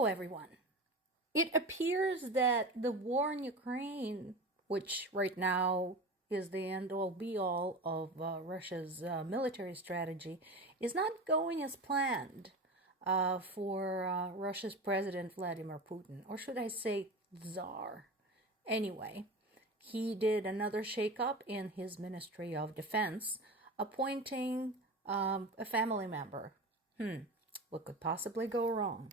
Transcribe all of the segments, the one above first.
Hello, everyone. It appears that the war in Ukraine, which right now is the end-all be-all of Russia's military strategy, is not going as planned for Russia's President Vladimir Putin, or should I say Tsar. Anyway, he did another shakeup in his Ministry of Defense, appointing a family member. What could possibly go wrong?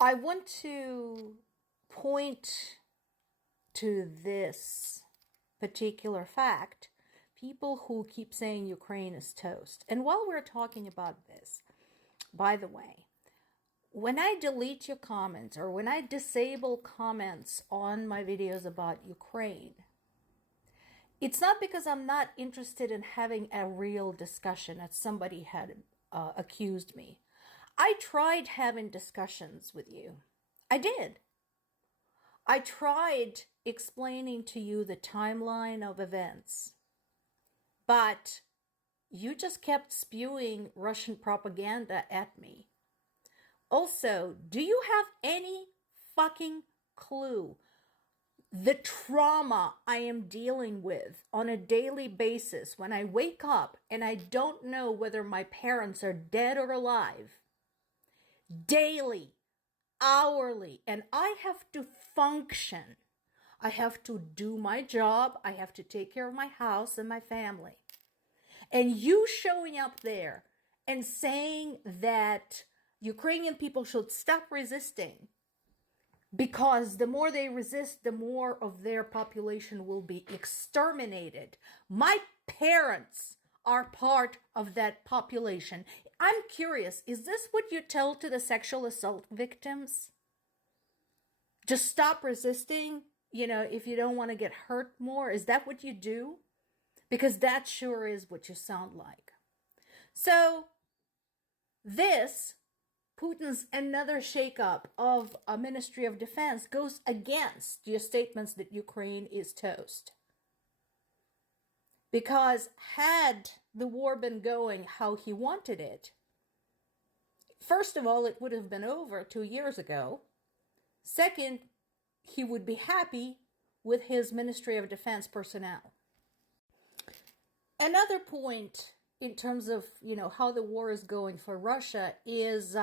I want to point to this particular fact. People who keep saying Ukraine is toast. And while we're talking about this, by the way, when I delete your comments or when I disable comments on my videos about Ukraine, it's not because I'm not interested in having a real discussion, as somebody had accused me. I tried having discussions with you. I did. I tried explaining to you the timeline of events. But you just kept spewing Russian propaganda at me. Also, do you have any fucking clue the trauma I am dealing with on a daily basis when I wake up and I don't know whether my parents are dead or alive? Daily, hourly, and I have to function. I have to do my job. I have to take care of my house and my family. And you showing up there and saying that Ukrainian people should stop resisting because the more they resist, the more of their population will be exterminated. My parents are part of that population. I'm curious, is this what you tell to the sexual assault victims? Just stop resisting, if you don't want to get hurt more. Is that what you do? Because that sure is what you sound like. So this, Putin's another shakeup of a Ministry of Defense, goes against your statements that Ukraine is toast. Because had the war been going how he wanted it, first of all, it would have been over 2 years ago. Second, he would be happy with his Ministry of Defense personnel. Another point in terms of, how the war is going for Russia is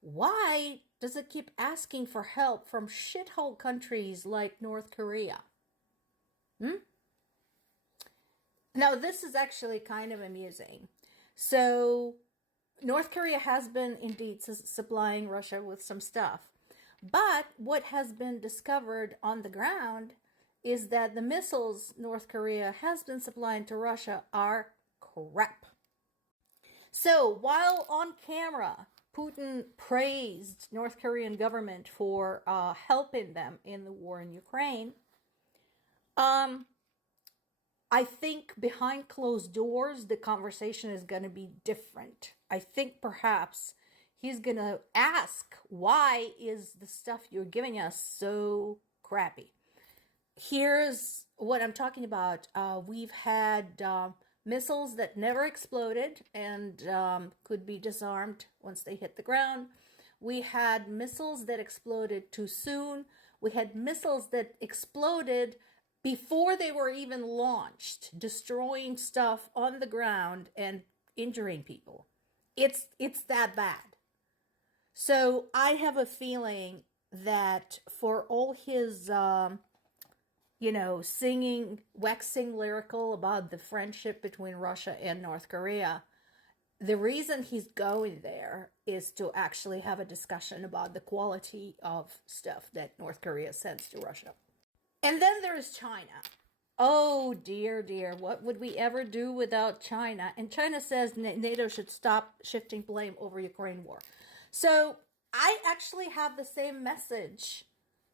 why does it keep asking for help from shithole countries like North Korea? Now, this is actually kind of amusing. So, North Korea has been indeed supplying Russia with some stuff. But what has been discovered on the ground is that the missiles North Korea has been supplying to Russia are crap. So, while on camera, Putin praised North Korean government for helping them in the war in Ukraine, I think behind closed doors, the conversation is going to be different. I think perhaps he's going to ask, why is the stuff you're giving us so crappy? Here's what I'm talking about. We've had missiles that never exploded and could be disarmed once they hit the ground. We had missiles that exploded too soon. We had missiles that exploded before they were even launched, destroying stuff on the ground and injuring people. It's that bad. So I have a feeling that for all his, singing, waxing lyrical about the friendship between Russia and North Korea, the reason he's going there is to actually have a discussion about the quality of stuff that North Korea sends to Russia. And then there is China. Oh, dear, what would we ever do without China? And China says NATO should stop shifting blame over Ukraine war. So I actually have the same message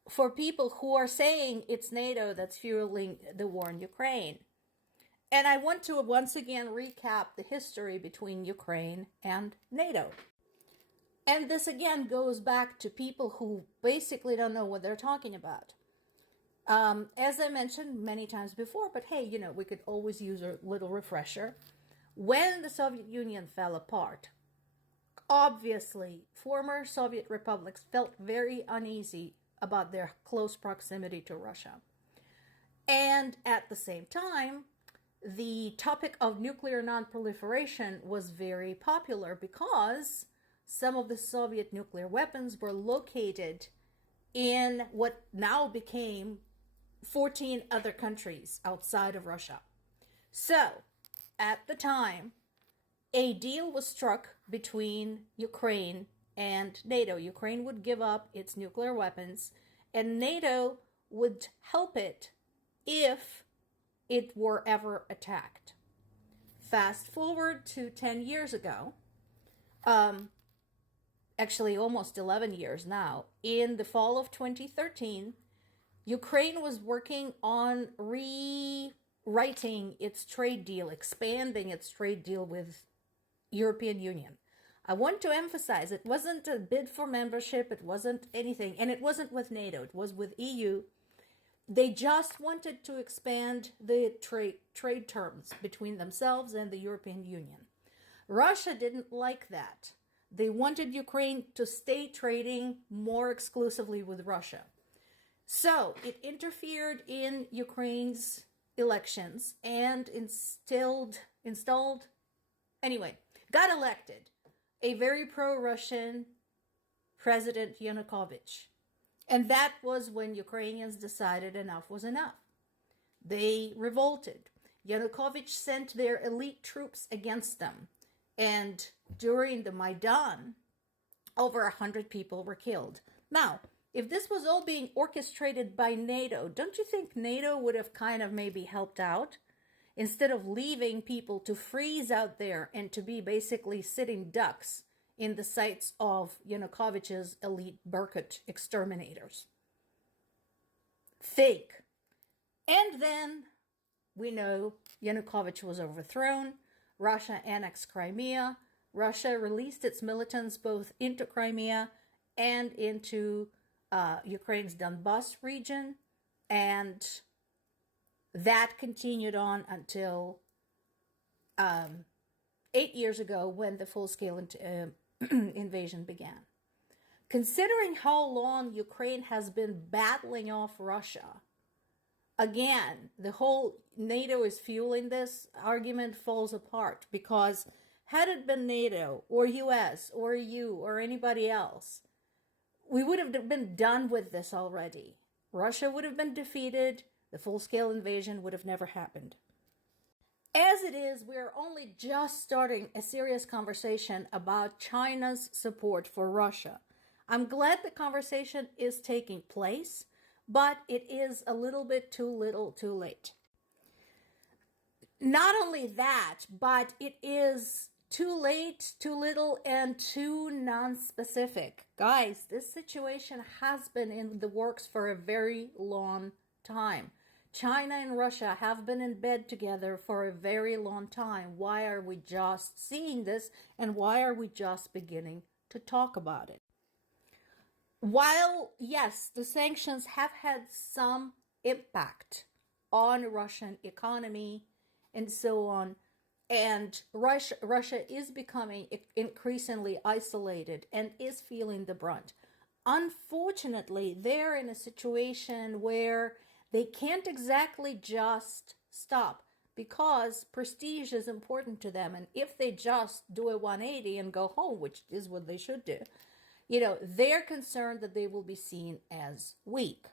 for people who are saying it's NATO that's fueling the war in Ukraine. And I want to once again recap the history between Ukraine and NATO. And this again goes back to people who basically don't know what they're talking about. As I mentioned many times before, but hey, we could always use a little refresher. When the Soviet Union fell apart, Obviously, former Soviet republics felt very uneasy about their close proximity to Russia. And at the same time, the topic of nuclear nonproliferation was very popular because some of the Soviet nuclear weapons were located in what now became 14 other countries outside of Russia. So, at the time, a deal was struck between Ukraine and NATO. Ukraine would give up its nuclear weapons, and NATO would help it if it were ever attacked. Fast forward to 10 years ago, actually almost 11 years now, in the fall of 2013, Ukraine was working on rewriting its trade deal, expanding its trade deal with European Union. I want to emphasize it wasn't a bid for membership, it wasn't anything, and it wasn't with NATO, it was with EU. They just wanted to expand the trade terms between themselves and the European Union. Russia didn't like that. They wanted Ukraine to stay trading more exclusively with Russia. So it interfered in Ukraine's elections and got elected a very pro-Russian President Yanukovych. And that was when Ukrainians decided enough was enough. They revolted. Yanukovych sent their elite troops against them. And during the Maidan, over 100 people were killed. Now, if this was all being orchestrated by NATO, don't you think NATO would have kind of maybe helped out? Instead of leaving people to freeze out there and to be basically sitting ducks in the sights of Yanukovych's elite Berkut exterminators. Fake. And then we know Yanukovych was overthrown. Russia annexed Crimea. Russia released its militants both into Crimea and into Ukraine's Donbas region. And that continued on until 8 years ago when the full-scale invasion began. Considering how long Ukraine has been battling off Russia, again, the whole NATO is fueling this argument falls apart, because had it been NATO or US or EU or anybody else, we would have been done with this already. Russia would have been defeated. The full-scale invasion would have never happened. As it is, we're only just starting a serious conversation about China's support for Russia. I'm glad the conversation is taking place, but it is a little bit too little too late. Not only that, but it is too late, too little, and too non-specific. Guys, this situation has been in the works for a very long time. China and Russia have been in bed together for a very long time. Why are we just seeing this, and why are we just beginning to talk about it? While, yes, the sanctions have had some impact on Russian economy and so on, and Russia is becoming increasingly isolated and is feeling the brunt. Unfortunately, they're in a situation where they can't exactly just stop, because prestige is important to them. And if they just do a 180 and go home, which is what they should do, they're concerned that they will be seen as weak.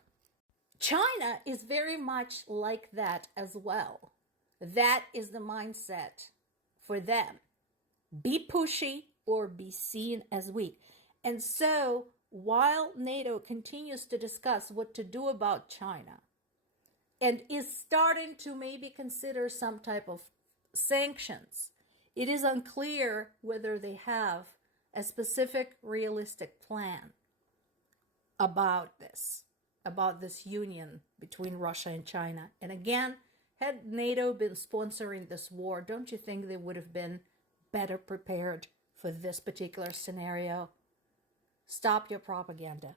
China is very much like that as well. That is the mindset for them. Be pushy or be seen as weak. And so while NATO continues to discuss what to do about China and is starting to maybe consider some type of sanctions, it is unclear whether they have a specific, realistic plan about this union between Russia and China. And again, had NATO been sponsoring this war, don't you think they would have been better prepared for this particular scenario? Stop your propaganda.